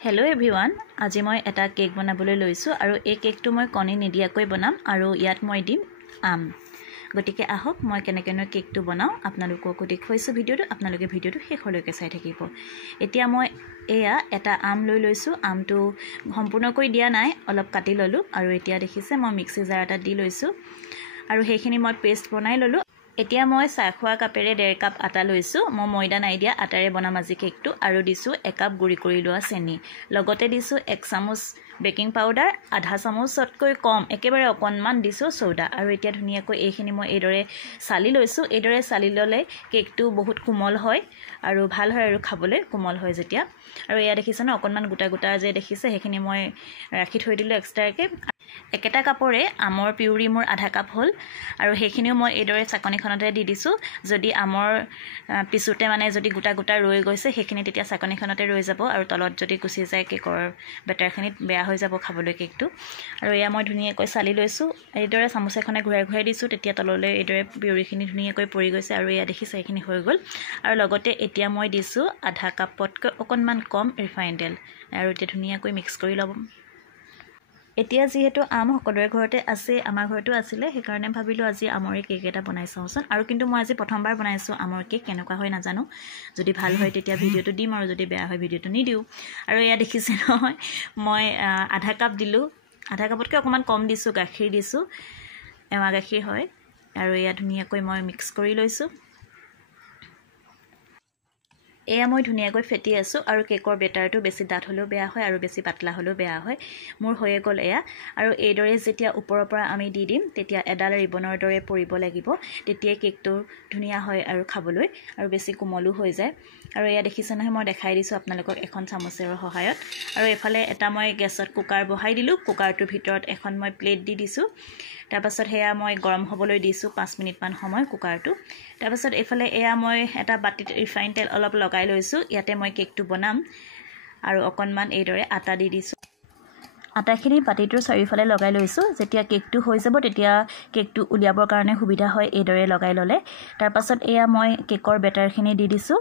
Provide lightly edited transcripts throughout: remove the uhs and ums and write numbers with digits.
Hello everyone, আজি মই এটা কেক বনাবলৈ লৈছো আৰু এই কেকটো মই কণী নিদিয়াকৈ বনাম আৰু ইয়াত মই দিম আম। গটিকে আহক মই কেনেকৈ কেকটো বনাও আপোনালোকক দেখুৱাইছো ভিডিওটো আপোনালোকে ভিডিওটো শেষলৈকে চাই থাকিব। এতিয়া মই এটা আম লৈছো আমটো সম্পূৰ্ণকৈ দিয়া নাই অলপ কাটি ললো আৰু এতিয়া দেখিছে মই মিক্সি জাৰ এটা দি লৈছো আৰু সেইখিনি মই পেষ্ট বনাই ললো। এতিয়া মই চাহ খোৱা কাপেৰে 1.5 কাপ আটা লৈছো মই ময়দা নাই দিয়া আটাৰে বনাম আজি কেকটো আৰু দিছো 1 কাপ গুড়ি কৰি লোৱা চেনি লগতে দিছো 1 চামুচ বেকিং পাউডাৰ আধা চামুচতকৈ কম একেবাৰে অকনমান দিছো সোডা আৰু এতিয়া ধুনিয়াকৈ এইখিনি মই এইদৰে সালি লৈছো এইদৰে সালি ললে কেকটো বহুত কোমল হয় আৰু ভাল হয় আৰু খাবলৈ কোমল হয় যেতিয়া আৰু এয়া দেখিছে ন অকনমান গোটা গোটা যে দেখিছে সেইখিনি মই ৰাখি থৈ দিলো এক্সট্ৰাকে একেটা কাপৰে আমৰ পিউৰি মোৰ আধা কাপ হল আৰু সেইখিনিও মই এইদৰে চাকনিখনতে দি দিছো যদি আমৰ পিছুতে মানে যদি গোটা গোটা ৰৈ গৈছে সেইখিনি তেতিয়া চাকনিখনতে ৰৈ যাব আৰু তলত যদি গুছি যায় কেকৰ বেটাৰখিনিত বেয়া হৈ যাব খাবলৈ কেকটো আৰু এয়া মই ধুনিয়াকৈ সালি লৈছো এইদৰে চামুচেখনে ঘূৰাই ঘূৰাই দিছো তেতিয়া তললৈ এইদৰে পিউৰিখিনি ধুনিয়াকৈ পৰি গৈছে আৰু এয়া দেখিছে এইখিনি হৈ গল আৰু লগতে এতিয়া মই দিছো আধা কাপতকৈ অকনমান কম ৰিফাইন তেল আৰু এতিয়া ধুনিয়াকৈ মিক্স কৰি লব। এতিয়া যেহেতু আম সকলোৰে ঘৰতে আছে আমাৰ ঘৰতো আছিলে সেইকাৰণে ভাবিলো আজি আমৰে কেক এটা বনাই চাওচোন আৰু কিন্তু মই আজি প্ৰথমবাৰ বনাইছো আমৰ কেক কেনেকুৱা হয় নাজানো যদি ভাল হয় তেতিয়া ভিডিওটো দিম আৰু যদি বেয়া হয় ভিডিওটো নিদিও আৰু এয়া দেখিছে নহয় মই আধা কাপ দিলো আধা কাপতকৈ অকমান কম দিছো গাখীৰ দিছো এৱা গাখীৰ হয় আৰু এয়া ধুনিয়াকৈ মই মিক্স কৰি লৈছো এয়া মই ধুনিয়াকৈ ফেটি আছো আৰু কেকৰ বেটাৰটো বেছি ডাঠ হলেও বেয়া হয় আৰু বেছি পাতলা হলেও বেয়া হয় মোৰ হৈয়ে গল এয়া আৰু এইদৰে যেতিয়া ওপৰৰ পৰা আমি দি দিম তেতিয়া এডাল ৰিবনৰ দৰে পৰিব লাগিব তেতিয়া কেকটো ধুনিয়া হয় আৰু খাবলৈ আৰু বেছি কোমলু হৈ যায় আৰু এয়া দেখিছে নহয় মই দেখাই দিছো আপোনালোকক এখন চামুচেৰ সহায়ত আৰু এফালে এটা মই গেছত কুকাৰ বহাই দিলো কুকাৰটোৰ ভিতৰত এখন মই প্লেট দি দিছো তাৰ পাছত হেয়া মই গৰম হ'বলৈ দিছো 5 মিনিট মান সময় কুকাৰটো তাৰ পাছত এফালে এয়া মই এটা বাটিত ৰিফাইন তেল অলপ লগাই লৈছো ইয়াতে মই কেকটো বনাম আৰু অকনমান এইদৰে আটা দি দিছো আটাখিনি বাটিটোৰ চাৰিওফালে লগাই লৈছো যেতিয়া কেকটো হৈ যাব তেতিয়া কেকটো উলিয়াবৰ কাৰণে সুবিধা হয় এইদৰে লগাই ললে তাৰ পাছত এয়া মই কেকৰ বেটাৰখিনি দি দিছো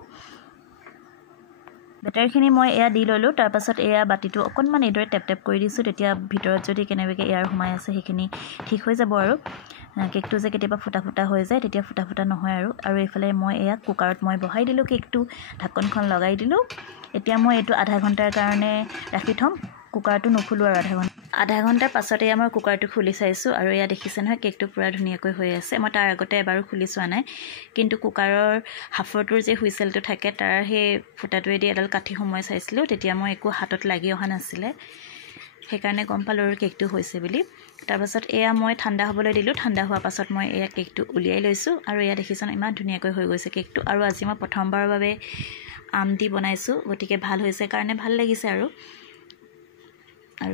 বেটাৰখিনি মই এয়া দি ললো তাৰ পাছত এয়া বাটিটো অকনমান এইদৰে টেপ টেপ কৰি দিছো তেতিয়া ভিতৰত যদি কেনেবাকে এয়াৰ সোমাই আছে সেইখিনি ঠিক হৈ যাব আৰু কেকটো যে কেতিয়াবা ফুটা ফুটা হৈ যায় তেতিয়া ফুটা ফুটা নহয় আৰু এইফালে মই এয়া কুকাৰত মই বহাই দিলো কেকটো ঢাকনখন লগাই দিলো এতিয়া মই এটো আধা ঘণ্টাৰ কাৰণে ৰাখি থম কুকাৰটো নুখুলো আৰু আধা ঘণ্টাৰ পাছতে মই কুকাৰটো খুলি চাইছো আৰু এয়া দেখিছে নহয় কেকটো পুৰা ধুনিয়াকৈ হৈ আছে মই তাৰ আগতে এবাৰো খুলি চোৱা নাই কিন্তু কুকাৰৰ হাফৰটোৰ যে হুইসেলটো থাকে তাৰ হে ফুটাটোৱেদি এডাল কাঠি সময় চাইছিলো তেতিয়া মই একো হাতত লাগি অহা নাছিলে সেইকাৰণে গম পালো আৰু কেকটো হৈছে বুলি তাৰ পাছত এয়া মই ঠাণ্ডা হ'বলৈ দিলো ঠাণ্ডা হোৱাৰ পাছত মই এয়া কেকটো উলিয়াই লৈছো আৰু এয়া দেখিছন ইমান ধুনিয়াকৈ হৈ গৈছে কেকটো আৰু আজি মই প্ৰথমবাৰৰ বাবে আম দি বনাইছো গটিকে ভাল হৈছে কাৰণে ভাল লাগিছে আৰু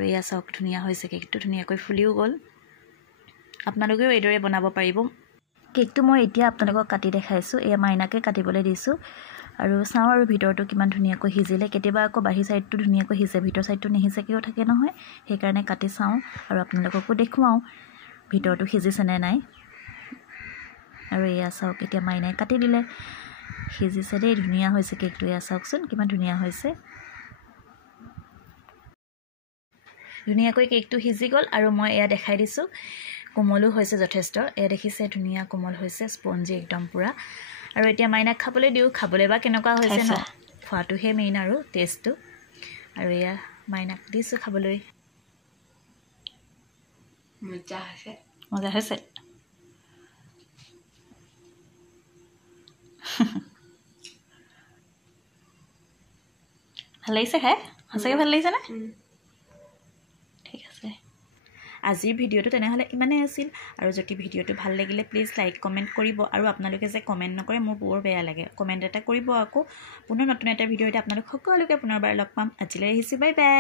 এয়া সব ধুনিয়া হৈছে কেকটো ধুনিয়াকৈ ফুলিও গল আপোনালোকেও এইদৰে বনাব পাৰিব কেকটো মই এতিয়া আপোনালোকক কাটি দেখাইছো এয়া মাইনাকে কাটিবলৈ দিছো আৰু চাও আৰু ভিতৰটো কিমান ধুনিয়াকৈ হিজিলে কেতিয়াবা আকৌ বাহি সাইডটো ধুনিয়াকৈ হিজে ভিতৰ সাইডটো নিহিজে কিও থাকে নহয় সেইকাৰণে কাটি চাও আৰু আপোনালোককো দেখুৱাও ভিতৰটো হিজিছে নে নাই আৰু এয়া চাওক এতিয়া মাইনাই কাটি দিলে হিজিছে দেই ধুনিয়া হৈছে কেকটো এয়া চাওকচোন কিমান ধুনিয়া হৈছে ধুনিয়াকৈ কেকটো হিজি গল আৰু মই এয়া দেখাই দিছো কোমলু হৈছে যথেষ্ট এয়া দেখিছে ধুনিয়া কোমল হৈছে স্পঞ্জি একদম পুৰা আৰু এতিয়া মাইনাক খাবলৈ দিও খাবলৈ বা কেনেকুৱা হৈছে ন খোৱাটো হে মেইন আৰু টেষ্টটো আৰু এয়া মাইনাক দিছো খাবলৈ মজা হৈছে ভাল লাগিছে খাই সঁচাকৈ ভাল লাগিছে না ঠিক আছে আজিৰ ভিডিওটো তেনেহলে ইমানেই আছিল আৰু যদি ভিডিওটো ভাল লাগিলে প্লিজ লাইক কমেন্ট কৰিব আৰু আপোনালোকে যে কমেন্ট নকৰে মোৰ বৰ বেয়া লাগে কমেন্ট এটা কৰিব আকৌ পুনৰ নতুন এটা ভিডিওতে আপোনালোক সকলোকে পুনৰবাৰ লগ পাম আজিলৈ আহিছো বাই বাই